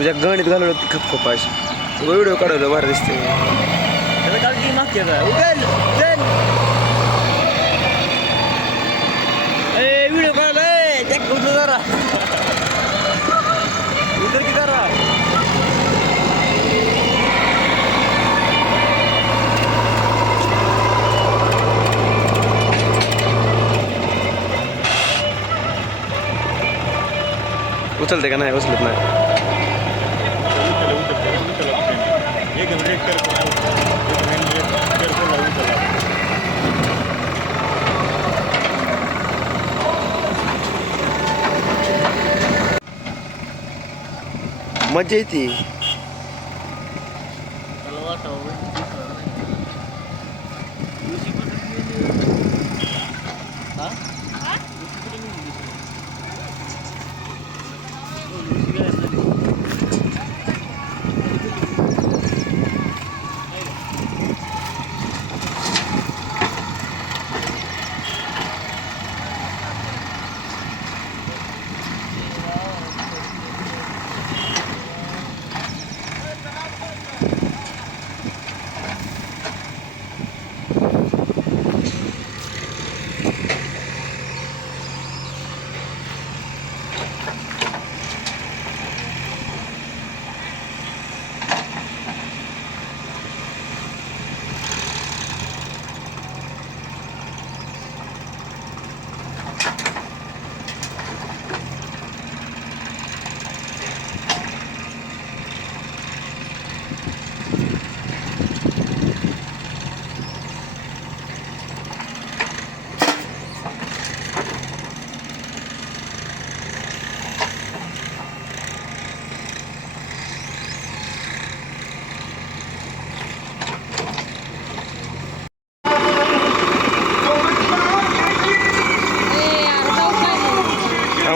तुझ्या गणित घालवलं ती खप खप अशी व्हिडिओ काढवलं बरं दिसते काल की मागते का उगल चल ए व्हिडिओ काढलाय त्या उतर जरा उतर की जरा उचलते का नाही उचलत नाही एकदम रेड मजा येते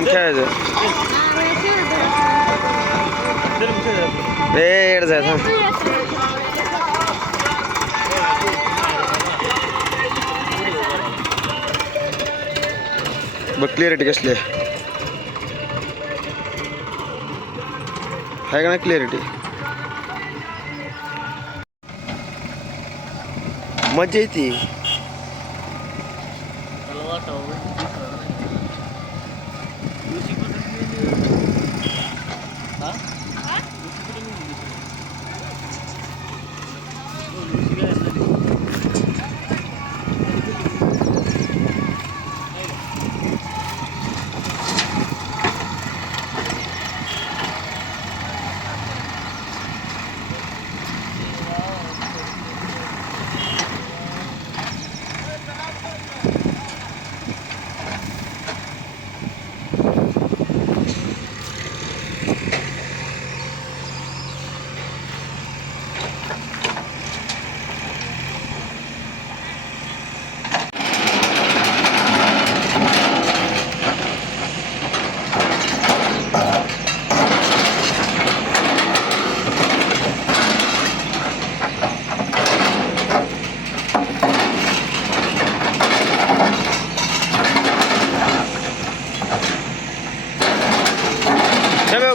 खेळायचं वेळ जायचं बघ क्लिअरिटी कसली आहे का ना क्लिअरिटी मजा येते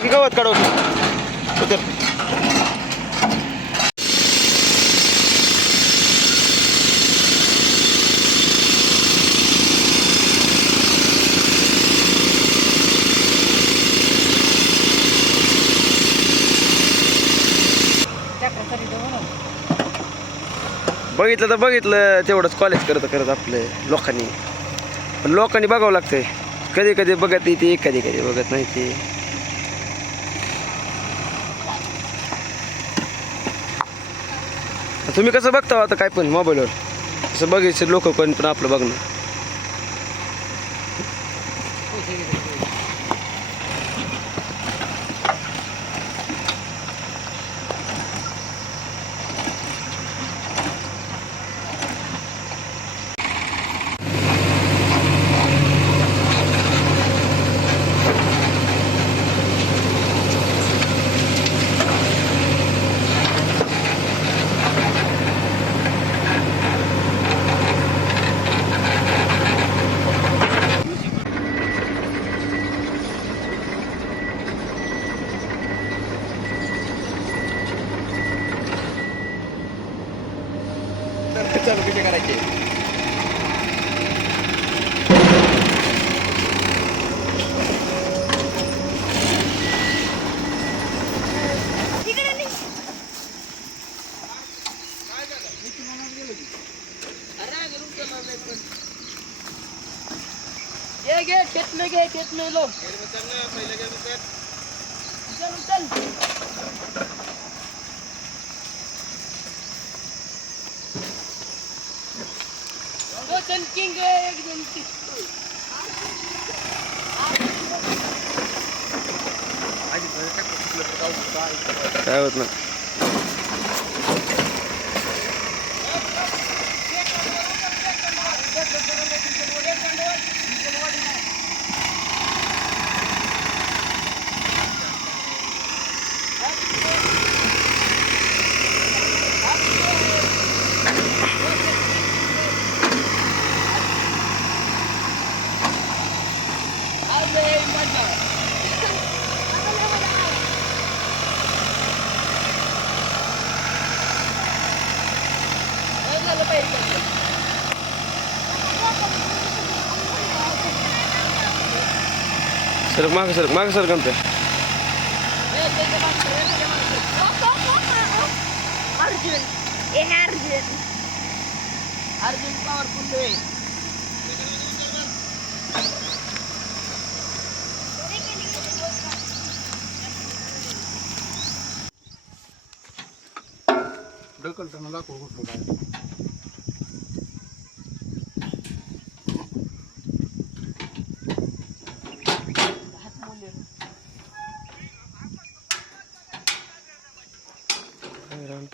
गवत काढू उतर बघितलं तर बघितलं तेवढंच कॉलेज करत करत आपले लोकांनी पण लोकांनी बघावं लागतंय कधी कधी बघत येते कधी कधी बघत नाही ते तुम्ही कसं बघता आता काय पण मोबाईलवर असं बघायचं लोक कोण पण आपलं बघणं चालू कसे करायचे घे घेतलं लो चल चल किंग एकदम काय होत ना माग सर गमत अर्जुन पॉवरफुल ढकलताना लाकूड कुठलं काय रान